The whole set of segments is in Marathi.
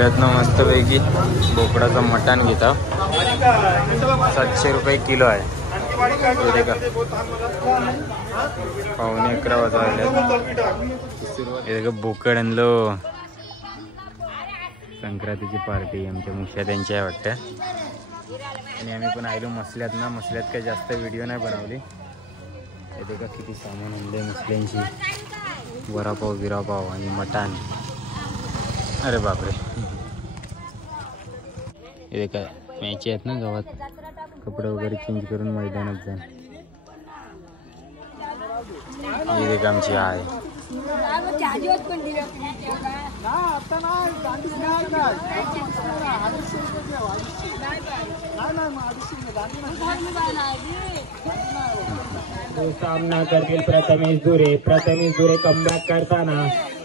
रत्न मस्तपैकी बोकडाचा मटण घेता 700 रुपये किलो आहे. पावणे 11 वाजले. बोकड आणलो. संक्रांतीची पार्टी आमच्या मुख्या त्यांची आहे वाटतं. आणि आम्ही पण आलो मसल्यात ना. मसल्यात काही जास्त व्हिडिओ नाही बनवली. हे का किती सामान आणले मसल्यांची. वडापाव विरापाव आणि मटण. अरे बापरे. हे काय मॅची आहेत ना गावात. कपडे वगैरे चेंज करून मैदानात जाईल. हे का आमची आहे. सामना करतील प्रथमेश दुरे. प्रथमेश दुरे कमबॅक करताना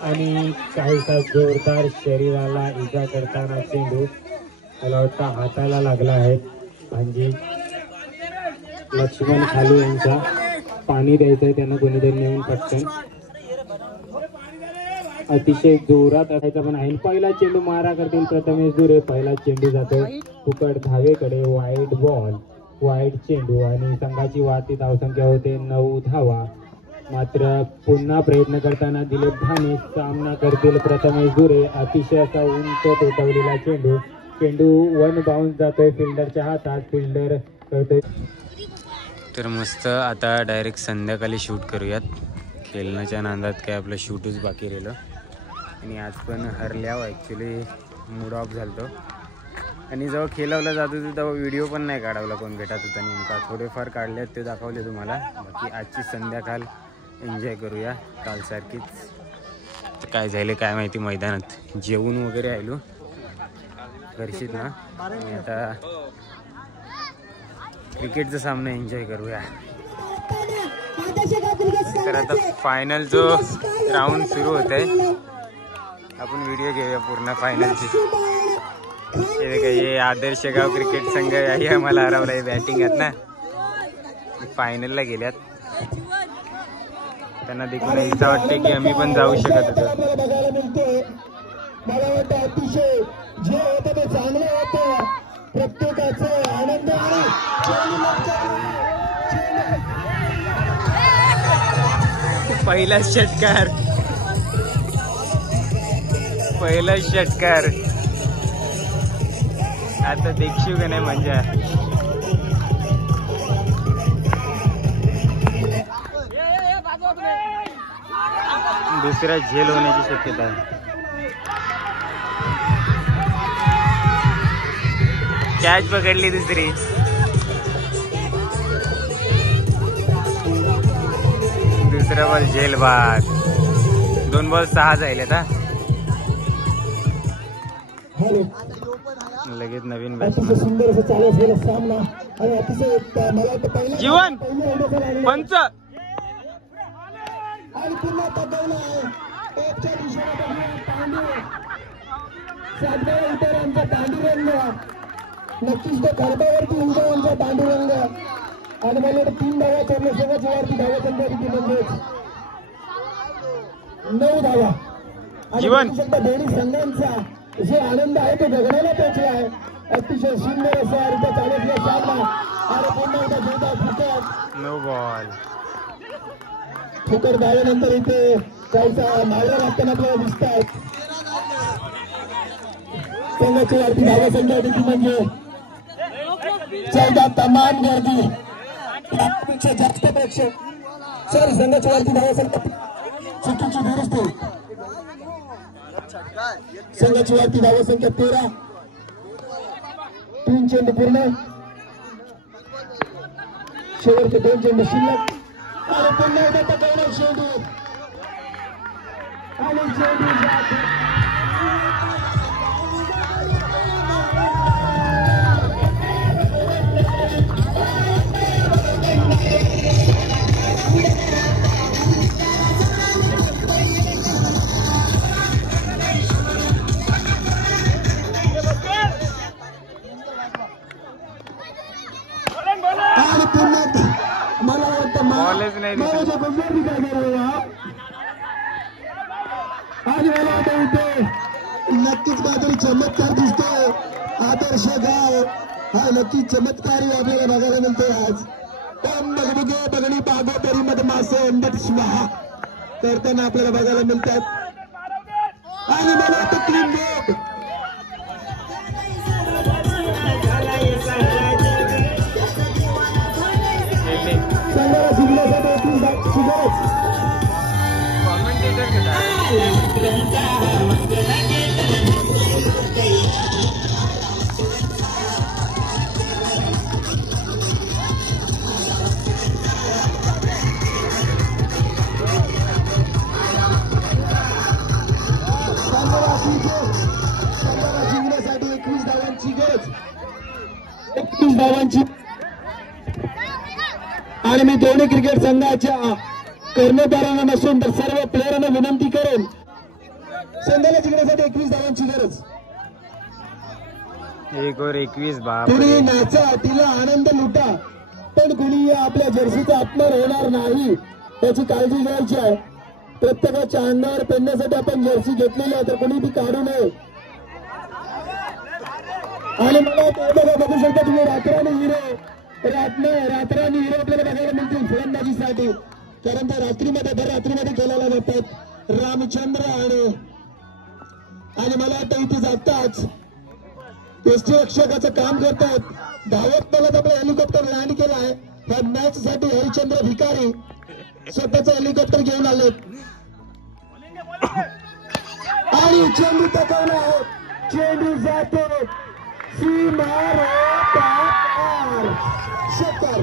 आणि काहीसा जोरदार शरीराला इजा करताना चेंडू मला वाटतं हाताला लागला आहे. भांजी लक्ष्मण खालू यांचा पाणी द्यायचंय त्यांना कोणीतरी नेऊन पटकन. अतिशय जोरात असायचा पण आहे. पहिला चेंडू मारा करतील प्रथमेश दुरे. पहिला चेंडू जातोय फुकट धावेकडे. वाईट बॉल, वाईट चेंडू आणि संघाची वाढती धावसंख्या होते 9 धावा. मात्र पुन्हा प्रयत्न करताना दिलीप धाने सामना करतील प्रथमेश दुरे. अतिशय असा उंच पेटवलेला चेंडू. चेंडू वन बाउन्स जातोय फिल्डरच्या हातात. फिल्डर करतोय. तर मस्त आता डायरेक्ट संध्याकाळी शूट करूयात. खेळण्याच्या नांदात काय आपलं शूटच बाकी राहिलं. आणि आज पण हरल्यावर ॲक्च्युली मूड ऑफ झालतो. आणि जेव्हा खेळवलं जात होतं तेव्हा व्हिडिओ पण नाही काढवला कोण भेटत होता नेमका. थोडेफार काढले ते दाखवले तुम्हाला. बाकी आजची संध्याकाळ एन्जॉय करूया कालसारखीच. काय झालं काय माहिती मैदानात. जेवून वगैरे आलो घरशीत ना. आणि आता क्रिकेटचा सामना एन्जॉय करूया. तर आता फायनल जो राऊंड सुरू होत आहे आपण व्हिडिओ घेऊया पूर्ण फायनलची. हे आदर्श गाव क्रिकेट संघ याही आम्हाला हरवलं आहे. बॅटिंग आहेत ना फायनलला गेल्यात. त्यांना देखील इच्छा वाटते की आम्ही पण जाऊ शकत होतो. मला वाटतं अतिशय जे होतं ते चांगलं होतं. प्रत्येकाचं आनंद आहे. पहिला षटकार. पहिला षटकार आता देखशील का नाही मजा. दुसरा झेल होण्याची शक्यता आहे. कॅच पकडली दुसरी. दुसरा बॉल झेल बाद. 2 बॉल 6 जाईल आता. लगेच नवीन अतिशय सुंदर असं चालू असलेला सामना आणि अतिशय मला वाटतं पहिला जीवन पंच आणि पुन्हा पकडला आहे. टॉपच्या दिशेने सातगाव इतरांचा पांडुरंग. नक्कीच तो खडबावरती उंचावरचा पांडुरंग. आणि मला वाटतं 3 धावा चोरल्यासोबत वरती धावा संख्या म्हणजेच 9 धावा. जीवन दोन्ही संघांचा जो आनंद आहे तो गगनाला पोहोचला आहे. अतिशय सुंदर असा रित्या चालवला सामना. आणि पुन्हा एकदा जोरदार फुकट. No ball. फुकट धावेनंतर इथे काहीसा मावळ्या लागताना आपल्याला दिसत आहेत. संघाची वाढती धावा संख्या देखील म्हणजे 14 तमाम गर्दी. पेक्षा जास्त प्रेक्षक. सॉरी संघाची वाढती धावा संख्या चुकीची दुरुस्ती. संघाची वाढती धावा संख्या 13. 3 चेंडू पूर्ण. शेवटचे 2 चेंडू शिल्लक. आणि पुन्हा एकदा पकडला चेंडू. आणि चेंडू बॉलच नाही दिसत. आणि मला आता इथे नक्कीच काहीतरी चमत्कार दिसतोय. आदर्श गाव हा नक्कीच चमत्कारी आपल्याला बघायला मिळतोय आज. पण बगबुगे बगणी बागोदरी मधमासे अंबट स्वाहा करताना आपल्याला बघायला मिळतात. आणि मला वाटतं क्लीन बोर्ड संघाला जिंकण्यासाठी 21 धावांची गरज. जिंकण्यासाठी 21 धावांची गरज. 21 धावांची. आणि मी दोन्ही क्रिकेट संघाच्या कर्णधारांना नसून तर सर्व प्लेयरांना विनंती करेन, संघाला जिंकण्यासाठी 21 धावांची गरज. 1 ओव्हर 21. तुम्ही नाचा, तिला आनंद लुटा, पण कुणी आपल्या जर्सीचा अपमान होणार नाही याची काळजी घ्यायची आहे. प्रत्येकाच्या अंगावर पेरण्यासाठी आपण जर्सी घेतलेली आहे, तर कोणी ती काढू नये. आणि मला बघा, बघू शकता तुम्ही रात्रानी हिरो रात्रानी हिरो आपल्याला बघायला मिळतील फलंदाजीसाठी, कारण त्या रात्रीमध्ये खेळायला जातात रामचंद्र आणि मला वाटतं इथे जाताच यष्टीरक्षकाचं काम करतात. धावत मला आपलं हेलिकॉप्टर लँड केला आहे. ह्या मॅच साठी हरिचंद्र भिकारी स्वतःचं हेलिकॉप्टर घेऊन आले आणि चेंडू टकवला आहे. चेंडू जातो सीमार षटकार.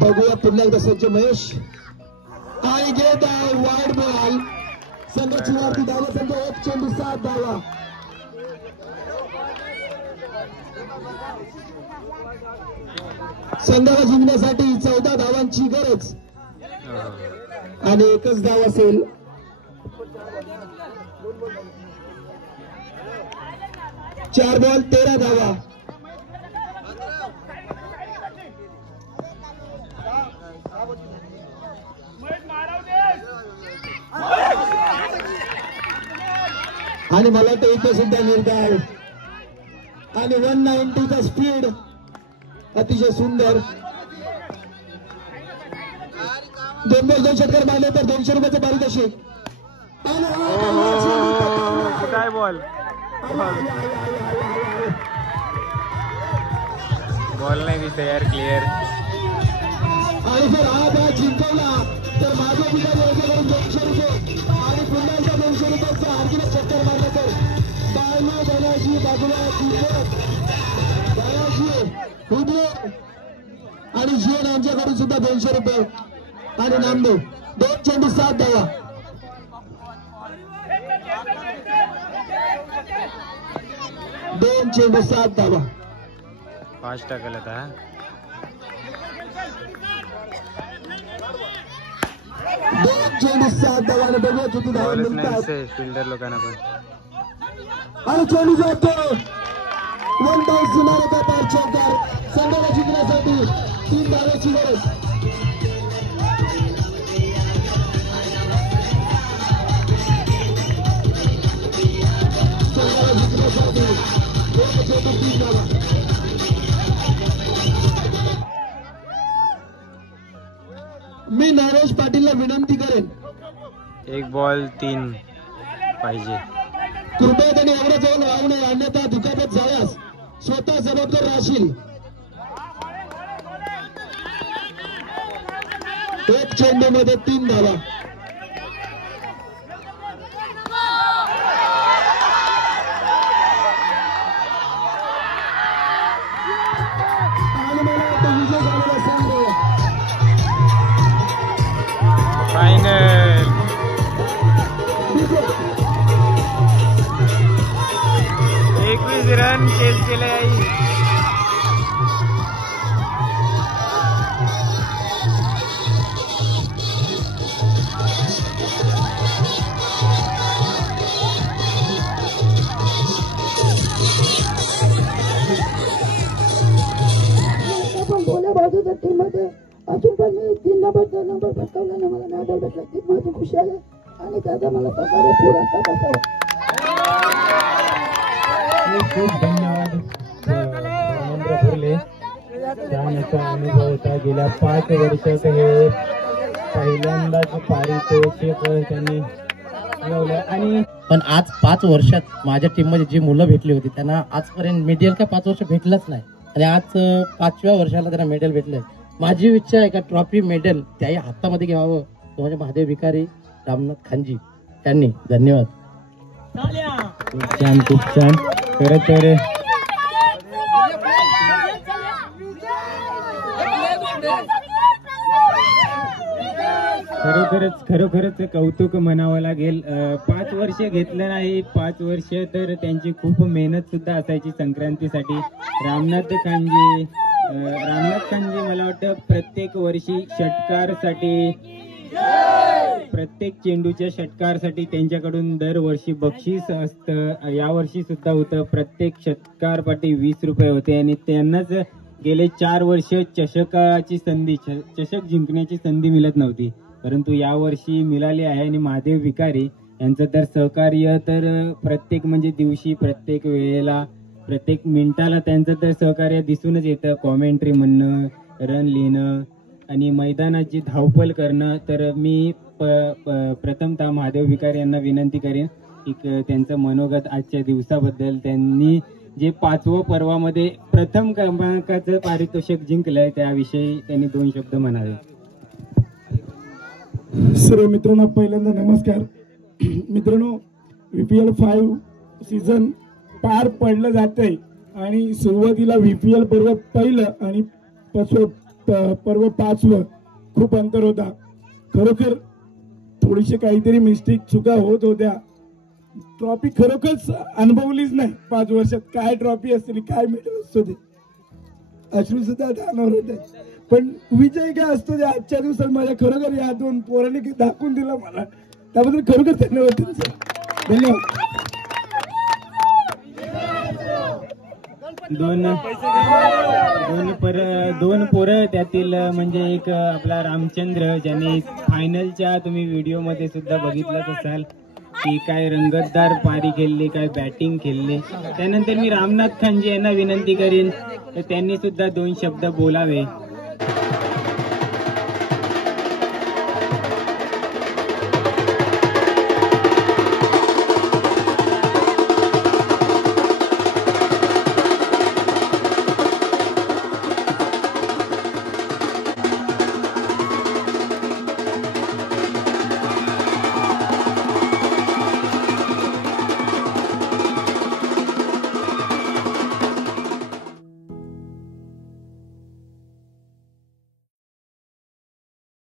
बघूया पुन्हा एकदा सज्ज महेश आणि घेत आहे वाईड बॉल. संघाची वरती धावा संख्या 1 चेंडू 7 धावा. संघाला जिंकण्यासाठी 14 धावांची गरज आणि 1च धाव असेल. चार बॉल 13 धावा. आणि मला तर इथे सुद्धा निर्धार आणि 190चा स्पीड अतिशय सुंदर. 2 बॉल 2 षटकार मारले तर 200 रुपयाचे पारितोषिक. काय बॉल नाही दिसत यार क्लिअर. आणि जर हा मॅच जिंकवला तर माझ्या ठिकाणी याच्याकडून 200 रुपये आणि पुन्हा एकदा 200 रुपयाचा आणखीन चक्कर मारला तर बालाजी बाजूला आणि जीवन यांच्याकडून सुद्धा 200 रुपये आणि नामदेव. 2 चेंडू 7 धावा. 2 चेंडू 7 धावा. 5 टाकला था. 2 चेंडू 7 धावाने बघूया किती धावा मिळतात. फिल्डर लोकांना पण आणि चेंडू जातो 1 बाय सीमारेखा पार चौकार. संघाला जिंकण्यासाठी 3 धावांची गरज. संघाला जिंकण्यासाठी 2 चेंडू 3 धावा. मी नरेश पाटीलला विनंती करेन 1 बॉल 3 पाहिजे. कृपया त्यांनी एवढं जाऊन राहू नये, अन्यथा दुखापत झाल्यास स्वतः जबाबदार राहशील. 1 चेंडूमध्ये 3 धावा. आणि मला वाटतं विजय झालेला संघ फायनल. रन केस केले आई. पण बोल्या बाजूच्या टीम मध्ये अजून पण मी 3 नंबर पटकावला ना, मला मेडल भेटला. ती माझी खुशी आहे आणि त्याचा मला सहकार्य पुरस्कार असावा. खूप धन्यवाद रवींद्र फुर्ले. छान असा अनुभव होता. गेल्या 5 वर्षात हे पहिल्यांदाच पारितोषिक त्यांनी मिळवलं. आणि पण आज 5 वर्षात माझ्या टीम मध्ये जी मुलं भेटली होती त्यांना आजपर्यंत मेडल का 5 वर्ष भेटलंच नाही, आणि आज 5व्या वर्षाला त्यांना मेडल भेटलंय. माझी इच्छा आहे का ट्रॉफी मेडल त्याही हातामध्ये घ्यावं. तो म्हणजे महादेव भिकारी, रामनाथ खानजी त्यांनी. धन्यवाद. खूप छान, खूप छान. खरं तर खरोखरच कौतुक म्हणावं लागेल. 5 वर्ष घेतलं नाही, 5 वर्ष तर त्यांची खूप मेहनत सुद्धा असायची संक्रांतीसाठी. रामनाथ खानजी मला वाटतं प्रत्येक वर्षी षटकारसाठी, प्रत्येक चेंडूच्या षटकारसाठी त्यांच्याकडून दरवर्षी बक्षीस असतं. यावर्षी सुद्धा होतं. प्रत्येक षटकारपाठी 20 रुपये होते आणि त्यांनाच गेले 4 वर्ष चषकाची संधी, चषक जिंकण्याची संधी मिळत नव्हती, परंतु यावर्षी मिळाली आहे. आणि महादेव भिकारी यांचं तर सहकार्य तर प्रत्येक म्हणजे दिवशी, प्रत्येक वेळेला, प्रत्येक मिनिटाला त्यांचं तर सहकार्य दिसूनच येतं. कॉमेंट्री म्हणणं, रन लिहिणं आणि मैदानाची धावपळ करणं. तर मी प्रथमतः महादेव भिकारी यांना विनंती करेन की त्यांचं मनोगत आजच्या दिवसाबद्दल, त्यांनी जे 5व्या पर्वामध्ये प्रथम क्रमांकाचं पारितोषिक जिंकलंय त्याविषयी त्यांनी 2 शब्द म्हणावे. सर्व मित्रांनो पहिल्यांदा नमस्कार. मित्रांनो, VPL 5 सीझन पार पडलं जातंय आणि सुरुवातीला VPL पर्व पहिलं आणि पर्व 5वं खूप अंतर होता. खरोखर थोडीशी काहीतरी मिस्टेक चुका होत होत्या. ट्रॉफी खरोखरच अनुभवलीच नाही 5 वर्षात. काय ट्रॉफी असते, काय मेडल असतो ते अश्रू सुद्धा अनावर होते. पण विजय काय असतो ते आजच्या दिवसात माझ्या खरोखर या 2 पोरांनी दाखवून दिलं मला. त्याबद्दल खरोखर धन्यवाद त्यांचे. धन्यवाद. दोन पोरं त्यातील म्हणजे एक आपला रामचंद्र, ज्याने फायनलच्या तुम्ही व्हिडिओ मध्ये सुद्धा बघितलंच असाल की काय रंगतदार पारी खेळली, काय बॅटिंग खेळली. त्यानंतर मी रामनाथ खानजी यांना विनंती करीन तर त्यांनी सुद्धा 2 शब्द बोलावे.